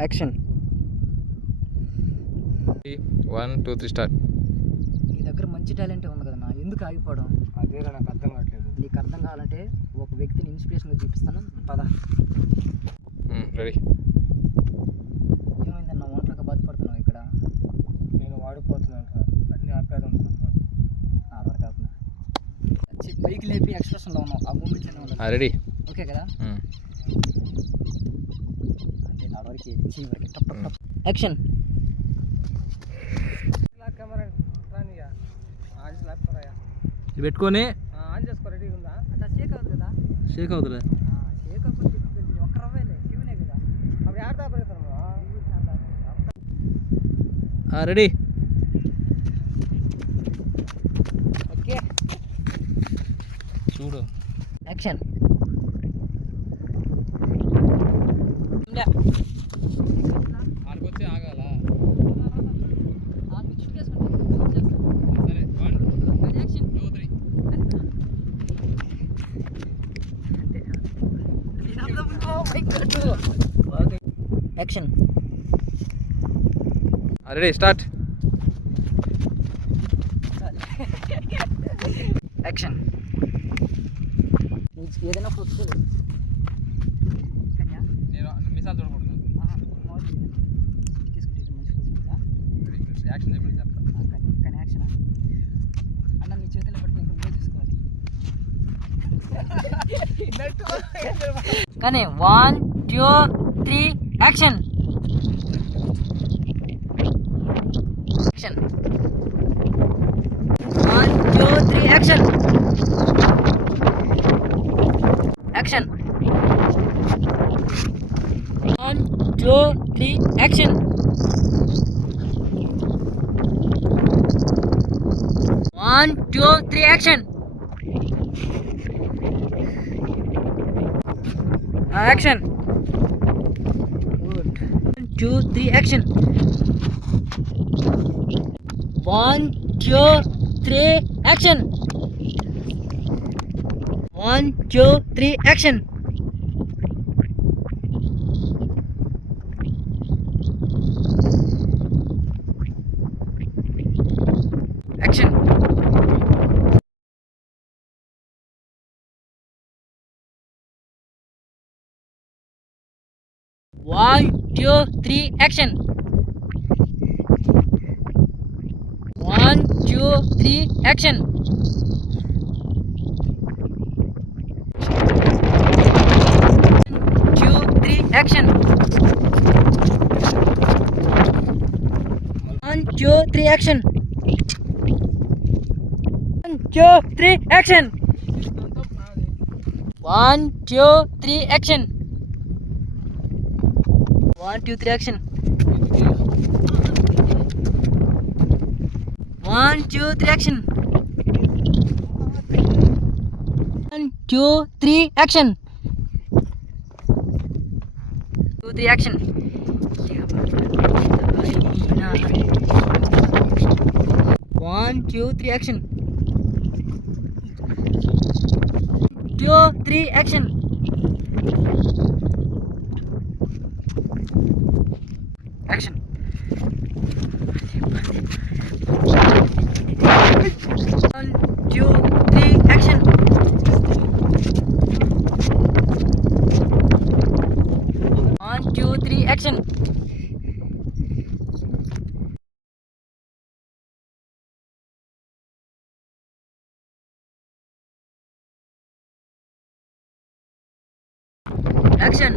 యాక్షన్. 1 2 3 స్టార్ట్. నీ దగ్గర మంచి టాలెంట్ ఉంది కదా, ఎందుకు ఆగిపోవడం? అదేరా నాకు అర్థం కావట్లేదు. నీకు అర్థం కావాలంటే ఒక వ్యక్తిని ఇన్స్పిరేషన్గా చూపిస్తాను, పద. రెడీ. ఏమైందన్న ఒంటరిగా బాధపడుతున్నావు ఇక్కడ? నేను వాడిపోతున్నాను, అన్నీ ఆపేద్దాం అనుకుంటున్నాను. అలా కాకుండా పైకి లేపి ఎక్స్ప్రెషన్లో ఉన్నావు, ఆ మూమెంట్లోనే ఉన్నావు. రెడీ. ఓకే కదా? అంటే నా వరకు యాక్షన్. కెమెరా పెట్టుకొని ఆన్ చేసుకో, రెడీగా ఉందా? అట్లా షేక్ అవుతుంది కదా? షేక్ అవుతులే. షేక్ అవ్వకపోతే ఒక్క రవ్వేలే, శివునే కదా. అప్పుడు ఆడతా పెడతాను. రెడీ. ఓకే చూడు. యాక్షన్. ఆడికొచ్చి ఆగాల. యాక్షన్. Ready start. యాక్షన్. ఏదైనా ఫోటో నేను మిసాల్ చూడకూడదు. యాక్షన్ చెప్పండి చెప్తా. కానీ యాక్షన్ అన్న నీ చేతిలో పట్టి ఇంకా మూవ్ తీసుకోవాలి. కానీ 1 2 3 action. Action. 1 2 3 action. Action. 1 2 3 action. 1 2 3 action. Action. 1 2 3 action. 1 2 3 action. 1 2 3 action. Action. 1 2 3 action. 1 2 3 action. 2 3 action. 1 2 3 action. 1 2 3 action. 1 2 3 action. 1 2 3 action. 1 2 3 action. 1 2 3 action. 2 3 action. 1 2 3 action. 2 3 action. Action. 1 2 3 action. 1 2 3 action. Action.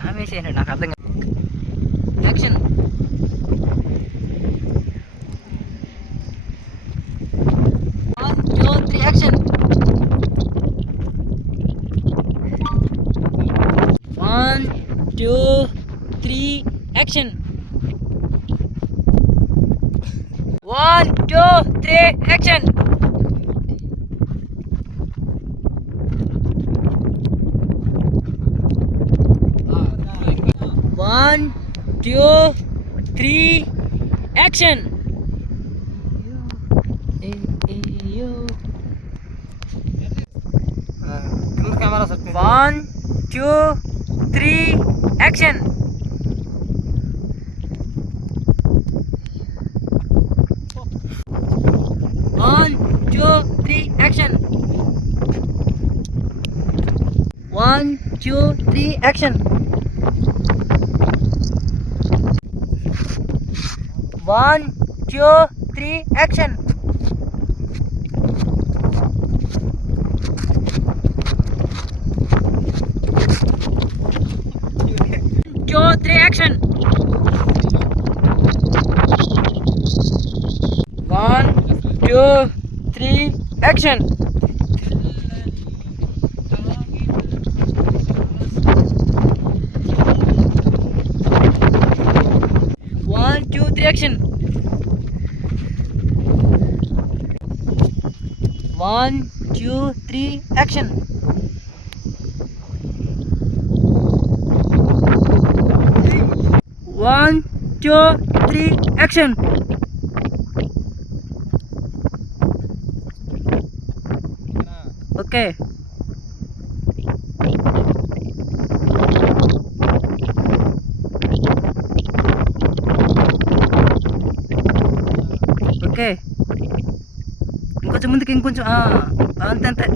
Damage అయినా నాకు అర్థం కాదు. Action. 1 2 3 action. 1 2 3 action. 1 2 3 action. 1 2 3 action. కింద camera set 1 2 3 action. 1 2 3 action. 1 2 3 action. 1 2 3 action. 2 3 action. 1 2 3 action. 1 2 3 action. 1 2 3 action. 1 2 3 action. Okay. Okay, ఇంకొంచెం ముందుకి, ఇంకొంచెం అంతే అంతే.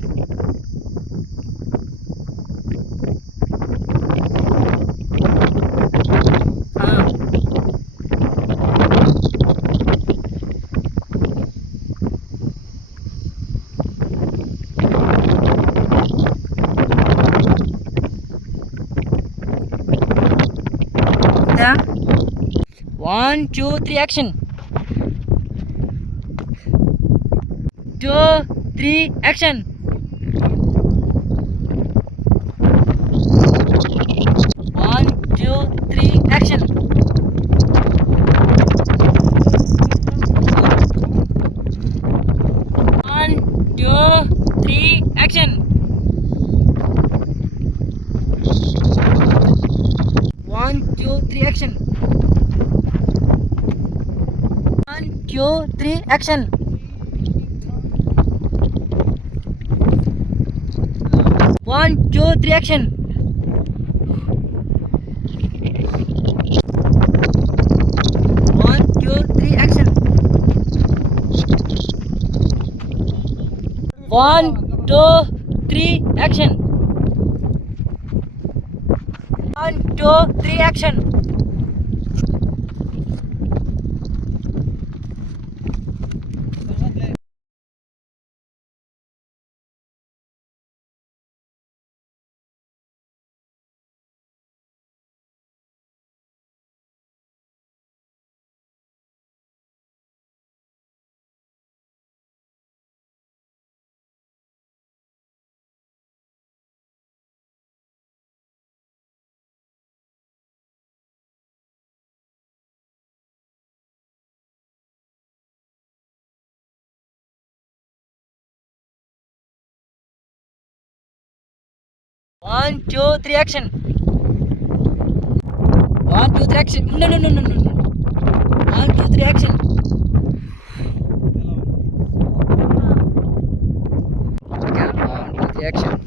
One, 2, 3 action. 2 3 action. 1 2 3 action. 1 2 3 action. 1 2 3 action. 1 2 3 action. 1 2 3 action. 1 2 3 action. 1 2 3 action. 1 2 3 action. 1 2 3 action. 1 2 3 action. No. 1 2 3 action. Action.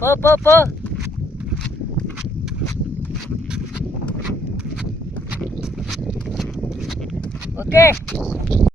పో. ఓకే.